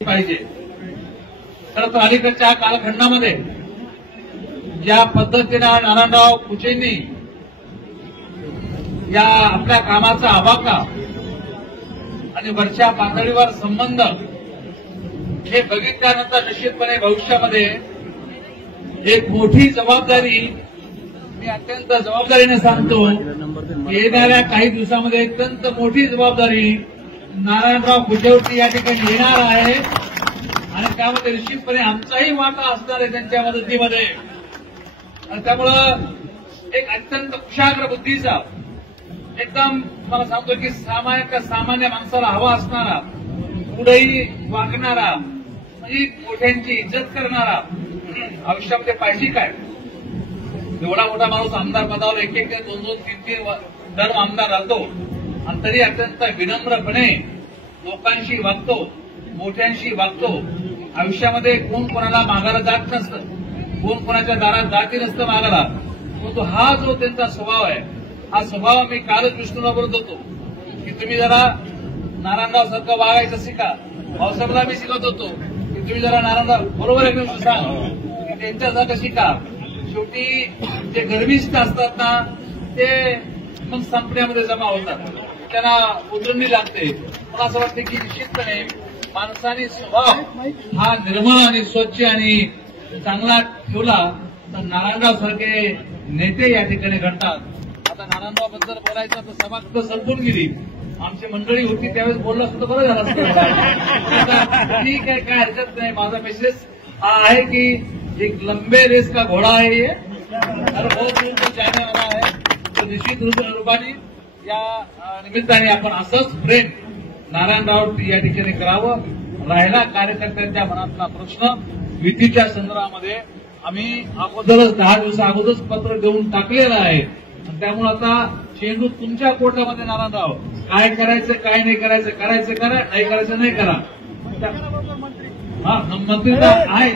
पाहिजे। खरं तर अलीकडच्या कालखंडामध्ये ज्या पद्धतीने नारायणराव कुचेंनी या आपल्या कामाचा आवाका आणि वरच्या पातळीवर संबंध हे बघितल्यानंतर निश्चितपणे भविष्यामध्ये एक मोठी जबाबदारी, मी अत्यंत जबाबदारीने सांगतो, येणाऱ्या काही दिवसामध्ये अत्यंत मोठी जबाबदारी नारायणराव कुचेंवरती या ठिकाणी येणार आहे आणि त्यामध्ये निश्चितपणे आमचाही वाटा असणार आहे त्यांच्या मदतीमध्ये। आणि त्यामुळं एक अत्यंत कुशाग्र बुद्धीचा, एकदम मला सांगतो की सामान्य माणसाला हवा असणारा, पुढेही वागणारा, म्हणजे मोठ्यांची इज्जत करणारा, आयुष्यामध्ये पाहिजे काय, एवढा मोठा माणूस आमदार पदावर एक दोन तीन टर्म आमदार राहतो आणि तरी अत्यंत विनम्रपणे लोकांशी वागतो, मोठ्यांशी वागतो। आयुष्यामध्ये कोण कोणाला मागायला जात नसतं, कोण कोणाच्या दारात जाती नसतं मागायला, परंतु हा जो त्यांचा स्वभाव आहे, हा स्वभाव मी कालच विष्णूला बोलत होतो की तुम्ही जरा नारायणराव सारखं वागायचं शिका। भाऊसाहेबला मी शिकत होतो की तुम्ही जरा नारायणराव बरोबर एकदम सांग की त्यांच्यासारखं शिका। शेवटी जे गर्विष्ठ असतात ना ते मग संपण्यामध्ये जमा होतात, त्यांना उतरणी लागते। मला असं वाटतं की निश्चितपणे माणसाने स्वभाव हा निर्मळ आणि स्वच्छ आणि चांगला ठेवला तर नारायणराव सारखे नेते या ठिकाणी घडतात। आता नारायणरावबद्दल बोलायचं तर सभा कुठं संपून गेली, आमची मंडळी होती त्यावेळेस बोललं असतं तर बरं झालं असतं। ठीक आहे, काय हरकत नाही। माझा मेसेज हा आहे की एक लंबे रेस का घोडा है ये, और बहुत दूर तक जाने वाला है। तो निश्चित रूपाने या निमित्ताने आपण असंच प्रेम नारायणराव या ठिकाणी करावं। राहिला कार्यकर्त्यांच्या मनातला प्रश्न, युतीच्या संदर्भामध्ये आम्ही अगोदरच 10 दिवसा अगोदरच पत्र देऊन टाकलेलं आहे। त्यामुळे आता चेंडू तुमच्या कोर्टामध्ये नारायणराव, काय करायचं काय नाही करायचं, करायचं करा, नाही करायचं नाही करा। मंत्री आहे,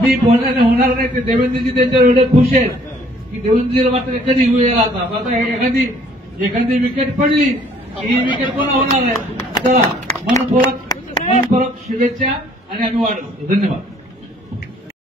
मी बोलण्याने होणार नाही, ते देवेंद्रजी त्यांच्यावर एवढे खुश आहेत की देवेंद्रजीला मात्र कधी होईल। आता एखादी विकेट पडली ही विकेट कोणा होणार आहे। चला, मनपूर्वक शुभेच्छा आणि आम्ही वाढवतो। धन्यवाद।